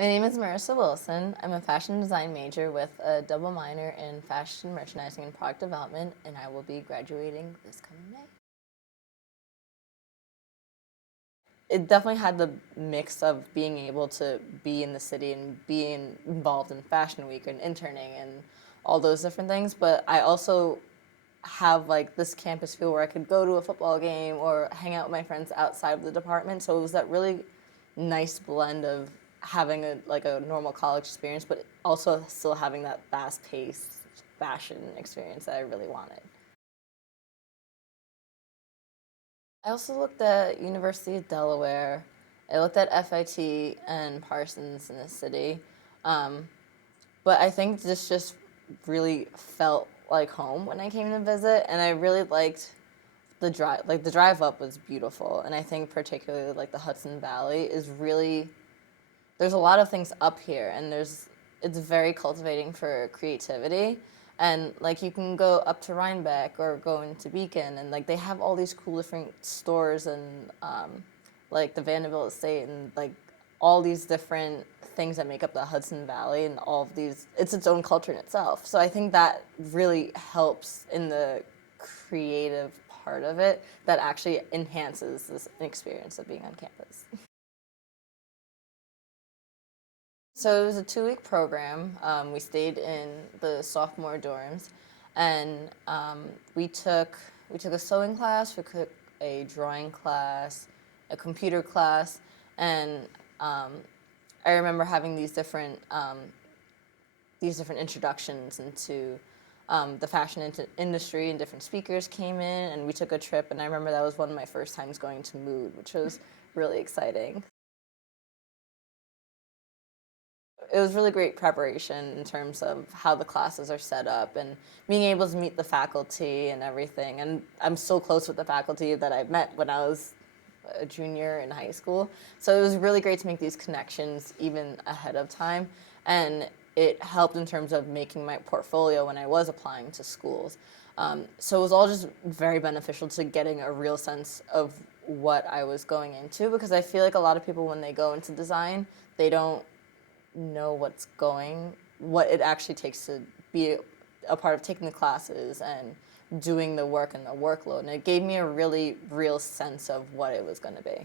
My name is Marrisa Wilson. I'm a fashion design major with a double minor in fashion merchandising and product development, and I will be graduating this coming May. It definitely had the mix of being able to be in the city and being involved in Fashion Week and interning and all those different things, but I also have like this campus feel where I could go to a football game or hang out with my friends outside of the department. So it was that really nice blend of having a normal college experience, but also still having that fast-paced fashion experience that I really wanted. I also looked at University of Delaware. I looked at FIT and Parsons in the city. Um, but I think this just really felt like home when I came to visit, and I really liked the drive. Like the drive up was beautiful, and I think particularly like the Hudson Valley is really there's a lot of things up here, and it's very cultivating for creativity. And like you can go up to Rhinebeck or go into Beacon, and like they have all these cool different stores and like the Vanderbilt Estate and like all these different things that make up the Hudson Valley and all of these. It's its own culture in itself. So I think that really helps in the creative part of it that actually enhances this experience of being on campus. So it was a 2-week program. We stayed in the sophomore dorms, and we took a sewing class, we took a drawing class, a computer class, and I remember having these different introductions into the fashion industry, and different speakers came in, and we took a trip, and I remember that was one of my first times going to Mood, which was really exciting. It was really great preparation in terms of how the classes are set up and being able to meet the faculty and everything. And I'm so close with the faculty that I met when I was a junior in high school. So it was really great to make these connections even ahead of time. And it helped in terms of making my portfolio when I was applying to schools. So it was all just very beneficial to getting a real sense of what I was going into, because I feel like a lot of people, when they go into design, they don't know what it actually takes to be a part of taking the classes and doing the work and the workload. And it gave me a really real sense of what it was going to be.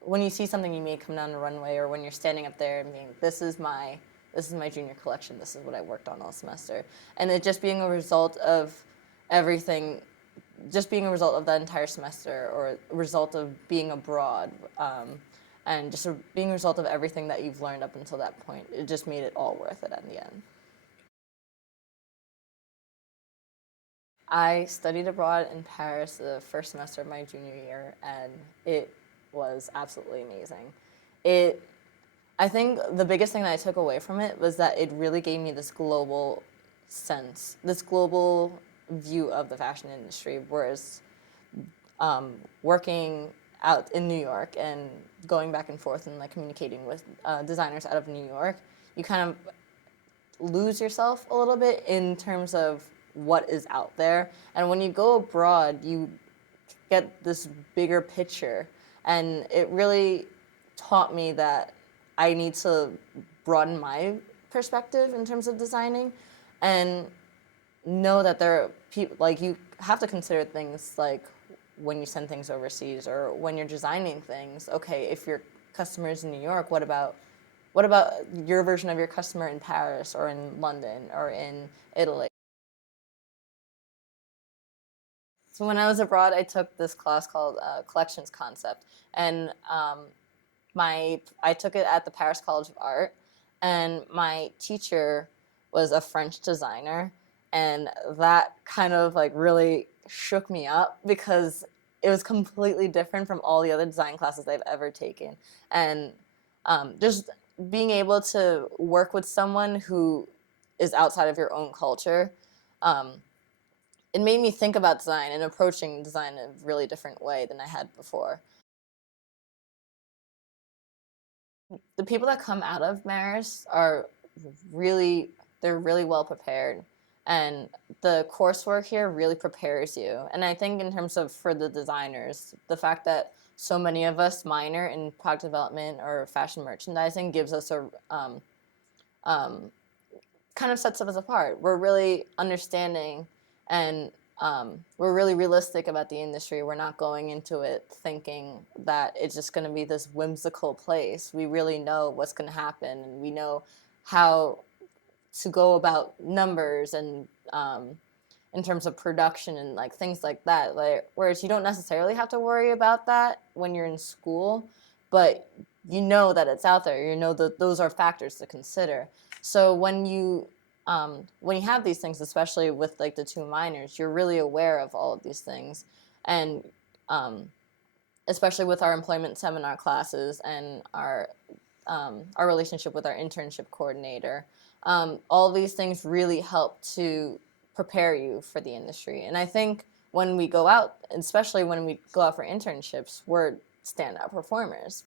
When you see something you made come down the runway, or when you're standing up there and being, this is my junior collection, this is what I worked on all semester. And it just being a result of everything, just being a result of that entire semester, or a result of being abroad, and just being a result of everything that you've learned up until that point. It just made it all worth it at the end. I studied abroad in Paris the first semester of my junior year, and it was absolutely amazing. It, I think the biggest thing that I took away from it was that it really gave me this global sense, this global view of the fashion industry, whereas working out in New York and going back and forth and like communicating with designers out of New York, you kind of lose yourself a little bit in terms of what is out there. And when you go abroad, you get this bigger picture. And it really taught me that I need to broaden my perspective in terms of designing, and know that there are people, like, you have to consider things like when you send things overseas or when you're designing things. Okay, if your customer is in New York, what about your version of your customer in Paris or in London or in Italy? So when I was abroad, I took this class called Collections Concept, and I took it at the Paris College of Art, and my teacher was a French designer, and that kind of like really shook me up because it was completely different from all the other design classes I've ever taken, and just being able to work with someone who is outside of your own culture. Um, it made me think about design and approaching design in a really different way than I had before. The people that come out of Marist are really they're really well prepared, and the coursework here really prepares you. And I think in terms of for the designers, the fact that so many of us minor in product development or fashion merchandising gives us a kind of sets us apart. We're really understanding and we're really realistic about the industry. We're not going into it thinking that it's just going to be this whimsical place. We really know what's going to happen, and we know how to go about numbers and in terms of production and like things like that. Like whereas you don't necessarily have to worry about that when you're in school, but you know that it's out there. You know that those are factors to consider. So when you have these things, especially with like the two minors, you're really aware of all of these things, and especially with our employment seminar classes and our relationship with our internship coordinator. All these things really help to prepare you for the industry. And I think when we go out, especially when we go out for internships, we're standout performers